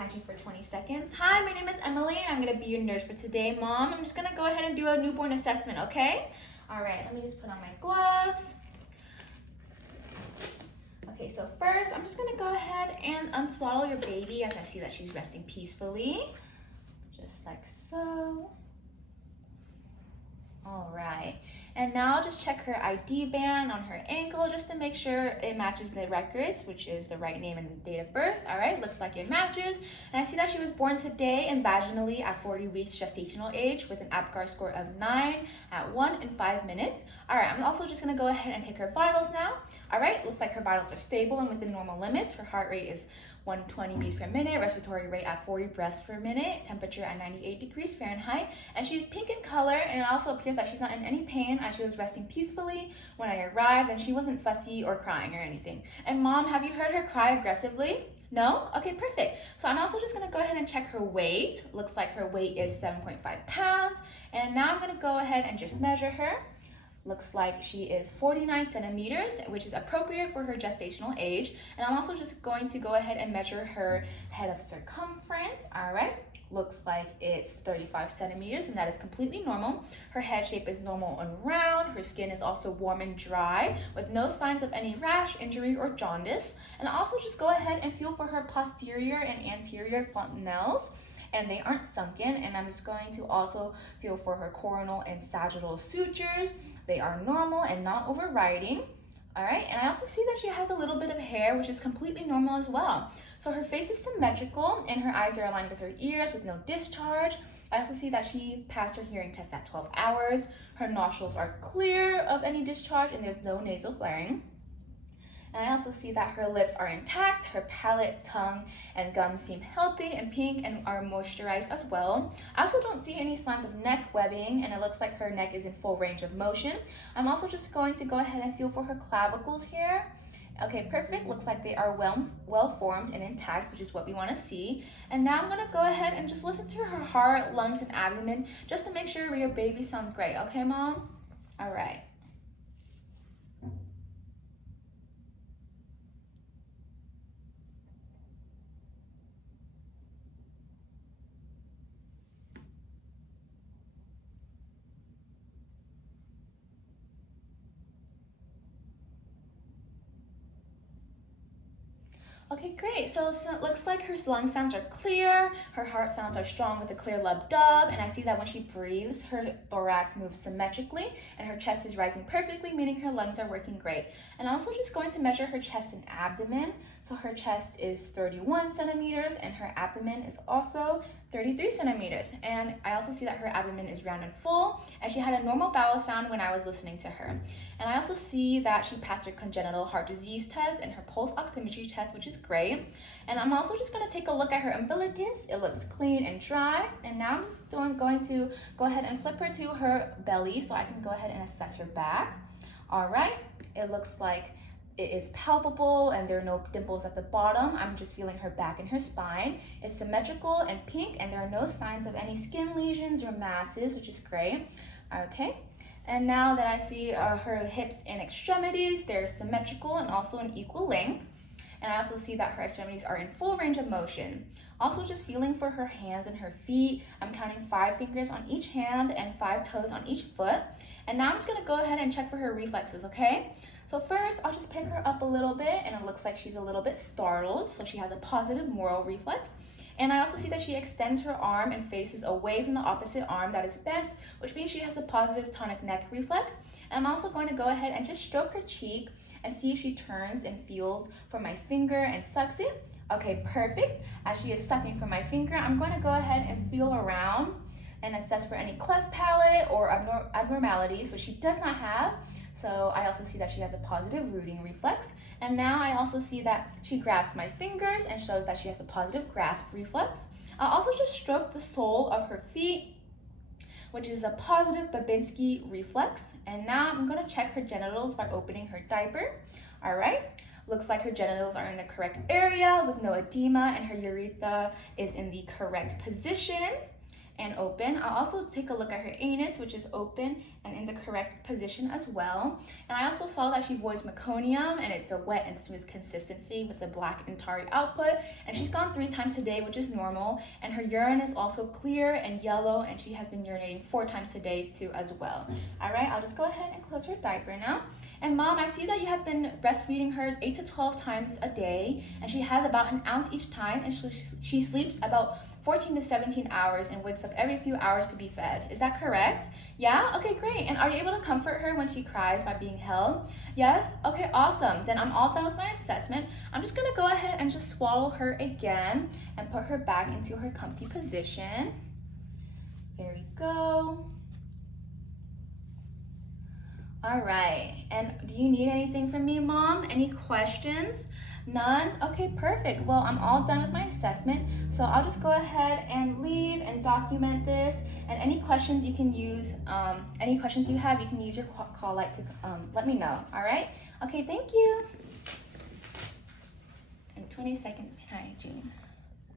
hygiene for 20 seconds. Hi, my name is Emily, and I'm gonna be your nurse for today, Mom. I'm just gonna go ahead and do a newborn assessment, okay? All right, let me just put on my gloves. Okay, so first, I'm just gonna go ahead and unswaddle your baby as I see that she's resting peacefully. Just like so. All right, and now I'll just check her ID band on her ankle just to make sure it matches the records, which is the right name and date of birth. All right, looks like it matches. And I see that she was born today and vaginally at 40 weeks gestational age with an APGAR score of 9 at 1 and 5 minutes. All right, I'm also just gonna go ahead and take her vitals now. All right, looks like her vitals are stable and within normal limits. Her heart rate is 120 beats per minute, respiratory rate at 40 breaths per minute, temperature at 98 degrees Fahrenheit, and she's pink in color, and it also appears that she's not in any pain as she was resting peacefully when I arrived, and she wasn't fussy or crying or anything. And Mom, have you heard her cry aggressively? No? Okay, perfect. So I'm also just gonna go ahead and check her weight. Looks like her weight is 7.5 pounds, and now I'm gonna go ahead and just measure her. Looks like she is 49 centimeters, which is appropriate for her gestational age. And I'm also just going to go ahead and measure her head of circumference. All right, looks like it's 35 centimeters, and that is completely normal. Her head shape is normal and round. Her skin is also warm and dry with no signs of any rash, injury, or jaundice. And I'll also just go ahead and feel for her posterior and anterior fontanelles, and they aren't sunken. And I'm just going to also feel for her coronal and sagittal sutures. They are normal and not overriding. All right, and I also see that she has a little bit of hair, which is completely normal as well. So her face is symmetrical and her eyes are aligned with her ears with no discharge. I also see that she passed her hearing test at 12 hours. Her nostrils are clear of any discharge and there's no nasal flaring. And I also see that her lips are intact, her palate, tongue, and gums seem healthy and pink and are moisturized as well. I also don't see any signs of neck webbing, and it looks like her neck is in full range of motion. I'm also just going to go ahead and feel for her clavicles here. Okay, perfect. Looks like they are well formed and intact, which is what we want to see. And now I'm going to go ahead and just listen to her heart, lungs, and abdomen just to make sure your baby sounds great. Okay, Mom? All right. Okay, great. So it looks like her lung sounds are clear, her heart sounds are strong with a clear lub dub, and I see that when she breathes, her thorax moves symmetrically, and her chest is rising perfectly, meaning her lungs are working great. And I'm also just going to measure her chest and abdomen. So her chest is 31 centimeters, and her abdomen is also 33 centimeters. And I also see that her abdomen is round and full, and she had a normal bowel sound when I was listening to her. And I also see that she passed her congenital heart disease test and her pulse oximetry test, which is great. And I'm also just going to take a look at her umbilicus. It looks clean and dry. And now I'm just going to go ahead and flip her to her belly so I can go ahead and assess her back. All right, it looks like it is palpable and there are no dimples at the bottom. I'm just feeling her back and her spine. It's symmetrical and pink, and there are no signs of any skin lesions or masses, which is great. Okay. And now that I see her hips and extremities, they're symmetrical and also an equal length. And I also see that her extremities are in full range of motion. Also just feeling for her hands and her feet. I'm counting 5 fingers on each hand and 5 toes on each foot. And now I'm just gonna go ahead and check for her reflexes, okay? So first, I'll just pick her up a little bit, and it looks like she's a little bit startled, so she has a positive Moro reflex. And I also see that she extends her arm and faces away from the opposite arm that is bent, which means she has a positive tonic neck reflex. And I'm also going to go ahead and just stroke her cheek and see if she turns and feels for my finger and sucks it. Okay, perfect. As she is sucking from my finger, I'm going to go ahead and feel around and assess for any cleft palate or abnormalities, which she does not have. So I also see that she has a positive rooting reflex. And now I also see that she grasps my fingers and shows that she has a positive grasp reflex. I'll also just stroke the sole of her feet, which is a positive Babinski reflex. And now I'm gonna check her genitals by opening her diaper. All right, looks like her genitals are in the correct area with no edema, and her urethra is in the correct position. and open. I'll also take a look at her anus, which is open and in the correct position as well. And I also saw that she voids meconium, and it's a wet and smooth consistency with a black and tarry output. And she's gone 3 times a day, which is normal. And her urine is also clear and yellow, and she has been urinating 4 times a day too as well. All right, I'll just go ahead and close her diaper now. And Mom, I see that you have been breastfeeding her 8 to 12 times a day, and she has about an ounce each time, and she sleeps about 14 to 17 hours and wakes up every few hours to be fed. Is that correct? Yeah? Okay, great. And are you able to comfort her when she cries by being held? Yes? Okay, awesome. Then I'm all done with my assessment. I'm just gonna go ahead and just swallow her again and put her back into her comfy position. There we go. All right, and do you need anything from me, Mom? Any questions? None? Okay, perfect. Well, I'm all done with my assessment, so I'll just go ahead and leave and document this, and any questions you can use, any questions you have, you can use your call light to let me know, all right? Okay, thank you. And 20 seconds behind June.